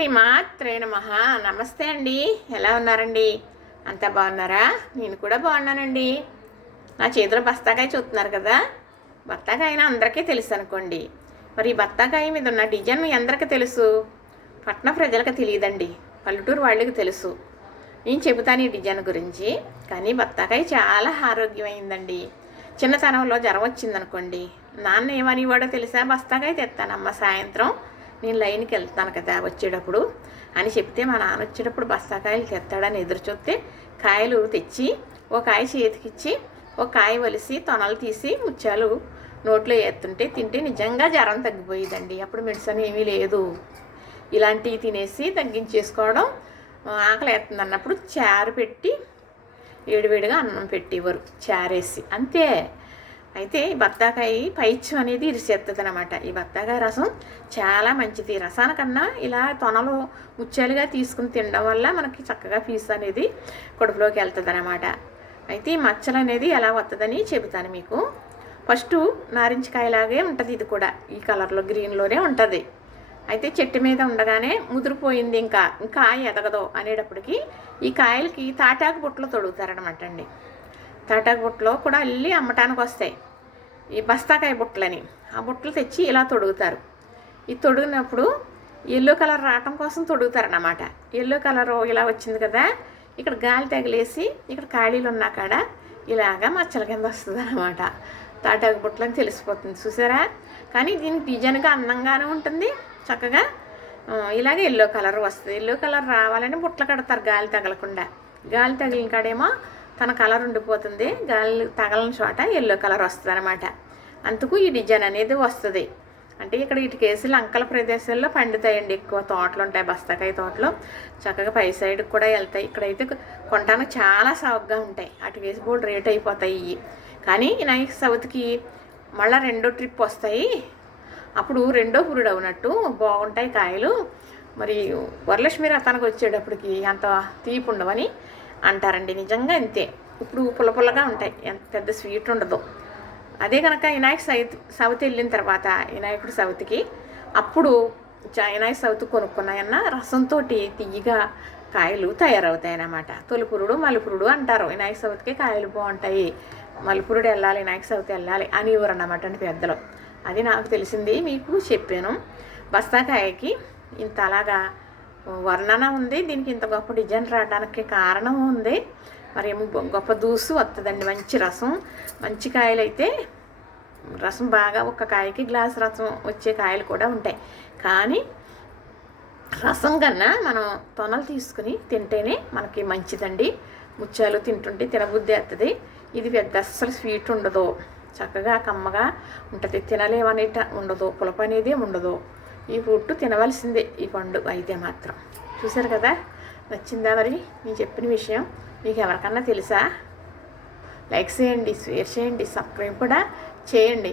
శ్రీమాత్రే నమః. నమస్తే అండి. ఎలా ఉన్నారండి? అంతా బాగున్నారా? నేను కూడా బాగున్నానండి. నా చేతిలో బత్తాకాయ చూస్తున్నారు కదా. బత్తాకాయ అందరికీ తెలుసు అనుకోండి. మరి ఈ బత్తాకాయ మీద ఉన్న డిజైన్ మీ అందరికీ తెలుసు, పట్టణ ప్రజలకు తెలియదండి, పల్లెటూరు వాళ్ళకి తెలుసు. నేను చెబుతాను ఈ డిజైన్ గురించి. కానీ బత్తాకాయ చాలా ఆరోగ్యమైందండి. చిన్నతనంలో జ్వరం వచ్చిందనుకోండి, నాన్న ఏమనివాడో తెలుసా? బత్తాకాయ తెస్తానమ్మ సాయంత్రం, నేను లైన్కి వెళ్తాను కదా వచ్చేటప్పుడు అని చెప్తే, మా నాన్న వచ్చేటప్పుడు బస్తాకాయలు తెస్తాడని ఎదురు చూస్తే కాయలు తెచ్చి ఒక కాయ చేతికిచ్చి ఒక కాయ వలిసి తొనలు తీసి ముత్యాలు నోట్లో వేస్తుంటే తింటే నిజంగా జ్వరం తగ్గిపోయేదండి. అప్పుడు మెడిసిన్ ఏమీ లేదు. ఇలాంటివి తినేసి తగ్గించేసుకోవడం. ఆకలి వేస్తుంది అన్నప్పుడు చారు పెట్టి వేడివేడిగా అన్నం పెట్టేవారు చారేసి, అంతే. అయితే బత్తాకాయ పైత్యం అనేది ఇరిసేస్తుంది అనమాట. ఈ బత్తాకాయ రసం చాలా మంచిది. రసానికన్నా ఇలా తొనలు ముత్యాలుగా తీసుకుని తినడం వల్ల మనకి చక్కగా పీసు అనేది కడుపులోకి వెళ్తుంది అనమాట. అయితే ఈ మచ్చలు అనేది ఎలా వస్తుందని చెబుతాను మీకు. ఫస్ట్ నారింజకాయలాగే ఉంటుంది ఇది కూడా, ఈ కలర్లో గ్రీన్లోనే ఉంటుంది. అయితే చెట్టు మీద ఉండగానే ముదిరిపోయింది, ఇంకా ఎదగదు అనేటప్పటికి ఈ కాయలకి తాటాకు బుట్టలు తొడుగుతారనమాట అండి. తాటాకు బుట్టలో కూడా అల్లి అమ్మటానికి వస్తాయి ఈ బస్తాకాయ బుట్టలని. ఆ బుట్టలు తెచ్చి ఇలా తొడుగుతారు. ఈ తొడిగినప్పుడు ఎల్లో కలర్ రావటం కోసం తొడుగుతారన్నమాట. ఎల్లో కలర్ ఇలా వచ్చింది కదా, ఇక్కడ గాలి తగిలేసి ఇక్కడ ఖాళీలు ఉన్న కాడ ఇలాగా మచ్చల కింద వస్తుంది అనమాట. తాటాకు బుట్టలని తెలిసిపోతుంది, చూసారా? కానీ దీనికి డిజైన్గా అందంగానే ఉంటుంది, చక్కగా ఇలాగే ఎల్లో కలర్ వస్తుంది. ఎల్లో కలర్ రావాలని బుట్టలు కడతారు గాలి తగలకుండా. గాలి తగిలిన కాడేమో తన కలర్ ఉండిపోతుంది, గాలి తగలని చోట ఎల్లో కలర్ వస్తుంది అనమాట. అందుకు ఈ డిజైన్ అనేది వస్తుంది. అంటే ఇక్కడ ఇటు కేసులు అంకల ప్రదేశాల్లో పండుతాయండి, ఎక్కువ తోటలు ఉంటాయి, బస్తాకాయ తోటలు చక్కగా పై సైడ్కి కూడా వెళ్తాయి. ఇక్కడైతే కొనడానికి చాలా సౌకగా ఉంటాయి. అటు కేసు బోర్డు రేట్ అయిపోతాయి ఇవి. కానీ వినాయక చవితికి మళ్ళీ రెండో ట్రిప్ వస్తాయి, అప్పుడు రెండో పురుడు అవునట్టు బాగుంటాయి కాయలు. మరి వరలక్ష్మి రథానికి వచ్చేటప్పటికి అంత తీపి ఉండవని అంటారండి. నిజంగా అంతే. ఇప్పుడు పుల్లపుల్లగా ఉంటాయి, ఎంత పెద్ద స్వీట్ ఉండదు. అదే కనుక వినాయక చవితి వెళ్ళిన తర్వాత వినాయకుడి చవితికి అప్పుడు వినాయక చవితి కొనుక్కున్నాయన్న రసంతో తియ్యగా కాయలు తయారవుతాయి అన్నమాట. తొలిపురుడు మలిపురుడు అంటారు. వినాయక చవితికి కాయలు బాగుంటాయి, మలిపురుడు వెళ్ళాలి, వినాయక చవితి వెళ్ళాలి అని ఇవ్వరు అన్నమాట అండి పెద్దలు. అది నాకు తెలిసింది, మీకు చెప్పాను. బస్తాకాయకి ఇంత అలాగా వర్ణన ఉంది, దీనికి ఇంత గొప్ప డిజైన్ రావడానికి కారణం ఉంది. మరి ఏమో గొప్ప దూసు వస్తుందండి, మంచి రసం. మంచి కాయలు అయితే రసం బాగా, ఒక కాయకి గ్లాస్ రసం వచ్చే కాయలు కూడా ఉంటాయి. కానీ రసం కన్నా మనం తొనలు తీసుకుని తింటేనే మనకి మంచిదండి. ముత్యాలు తింటుంటే తినబుద్ధి అవుతుంది. ఇది పెద్ద అస్సలు స్వీట్ ఉండదు, చక్కగా కమ్మగా ఉంటుంది, తినలేమనేట ఉండదు, పులప అనేది ఉండదు. ఈ ఫ్రూట్ తినవలసిందే, ఈ పండు అయితే మాత్రం. చూసారు కదా, నచ్చిందా? మరి నేను చెప్పిన విషయం మీకు ఎవరికన్నా తెలుసా? లైక్ చేయండి, షేర్ చేయండి, సబ్స్క్రైబ్ కూడా చేయండి.